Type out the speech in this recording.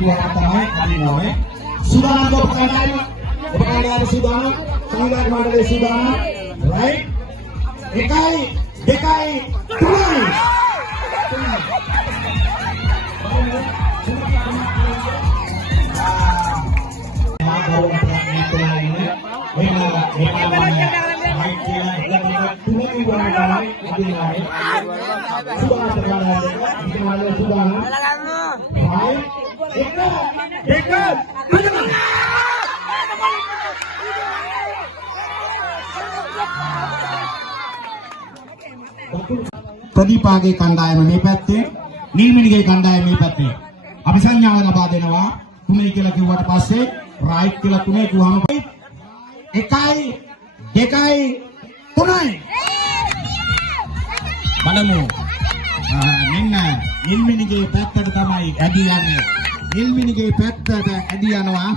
kuat tamai kali nawe. Sudah nanti perkandaan sudah, sangat mandiri sudah, right? DKI, tunai. ප්‍රදීපාගේ කණ්ඩායම මේ පැත්තේ නිල්මිණිගේ කණ්ඩායම මේ පැත්තේ අපි සංඥාව ලබා දෙනවා තුනේ කියලා කිව්වට පස්සේ රයිට් කියලා තුනේ කිව්වම 1යි 2යි 3යි බලමු මෙන්න නිල්මිණිගේ පැත්තට තමයි ඇදී යන්නේ නිල්මිණිගේ පැත්තට ඇදී යනවා